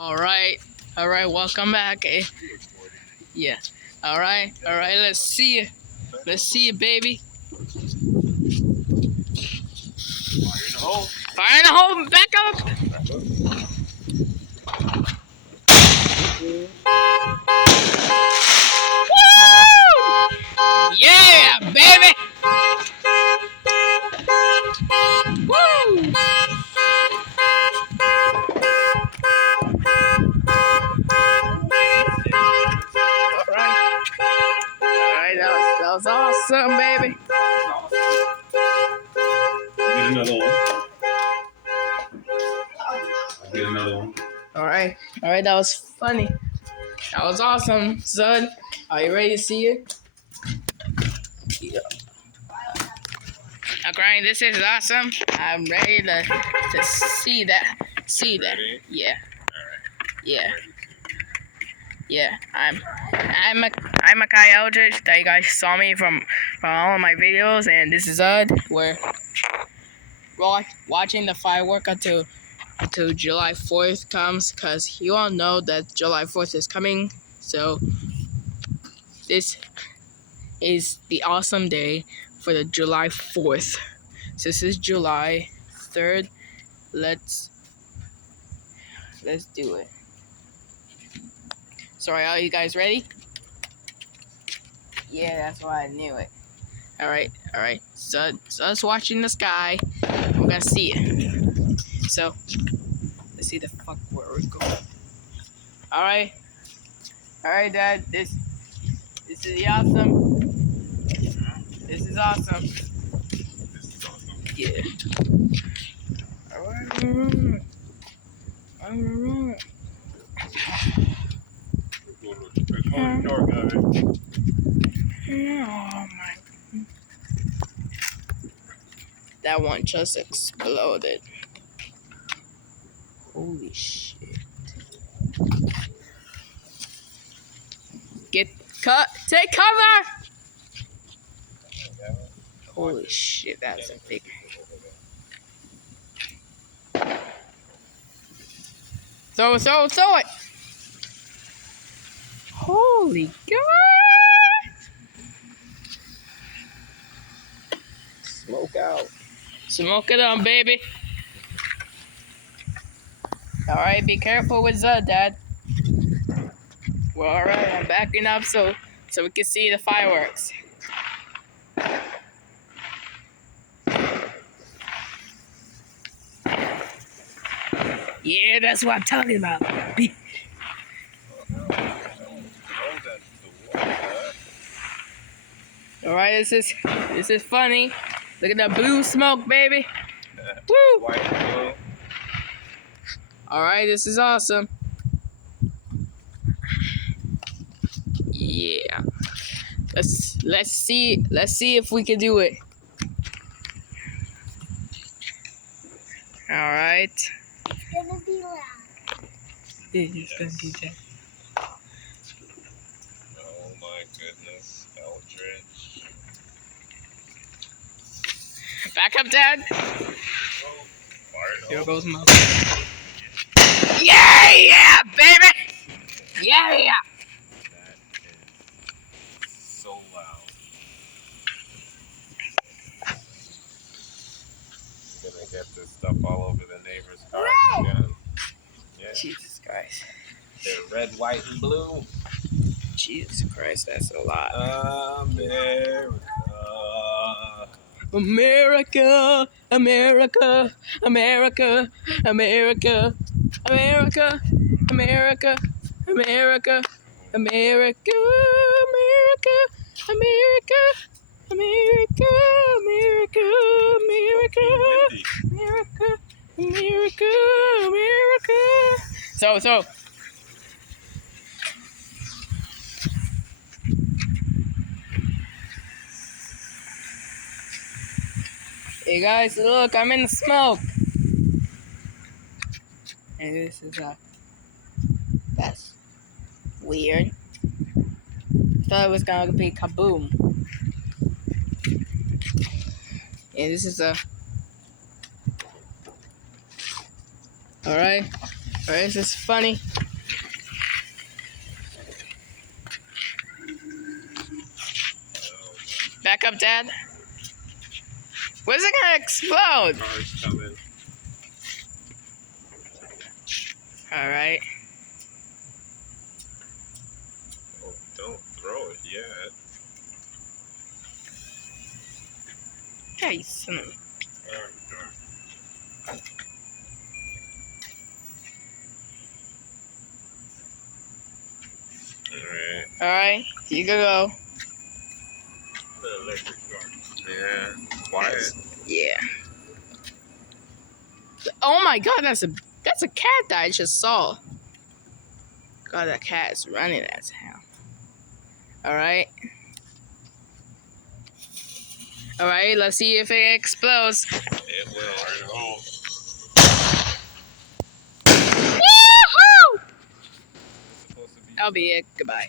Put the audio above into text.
All right, welcome back. Yeah. All right, let's see it. Let's see it, baby. Fire in the hole, back up. Woo! Yeah, baby. Woo! Alright, that was awesome, baby. Get another one. Get another one. Alright, that was funny. That was awesome, son. Are you ready to see it? Yeah. Okay, this is awesome. I'm ready to see that. Ready? Yeah. Alright. Yeah. Yeah, I'm a Kai Eldridge that you guys saw me from all of my videos, and this is We're watching the firework until July 4th comes, because you all know that July 4th is coming. So this is the awesome day for the July 4th. So this is July 3rd. Let's do it. Sorry, are you guys ready? Yeah, that's why I knew it. Alright. So us watching the sky. We're gonna see it. So let's see the fuck where we're going. Alright, Dad. This is awesome. This is awesome. Yeah. Alright. Oh my. That one just exploded. Holy shit. Take cover! Holy shit, that's a big. Throw it! Holy god! Smoke it on, baby. Alright, be careful with Zud, Dad. Well, alright, I'm backing up so we can see the fireworks. Yeah, that's what I'm talking about. Alright, this is funny. Look at the blue smoke, baby. Woo! Alright, this is awesome. Yeah. Let's see if we can do it. Alright. It's gonna be loud. It's gonna be that. Oh my goodness, Eldridge. Back up, Dad. Here goes my. Yeah, baby. Yeah. That is so loud. You're gonna get this stuff all over the neighbor's house again. Yeah. Jesus Christ. They're red, white, and blue. Jesus Christ, that's a lot. America. America, America, America, America, America, America, America, America, America, America, America, America, America, America, America. So. Hey guys, look, I'm in the smoke. And this is that's weird. Thought it was gonna be kaboom. And this is Alright, Alright, this is funny. Back up, Dad. Where's it gonna explode? Cars coming. Alright. Oh, don't throw it yet. Yeah, you son of a- Alright. Alright, you can go. The electric car. Yeah. Quiet. Yeah. Oh my god, that's a cat that I just saw. God, that cat is running as hell. Alright. Alright, let's see if it explodes. It will. Oh. Woohoo! It's supposed to be. That'll be it. Goodbye.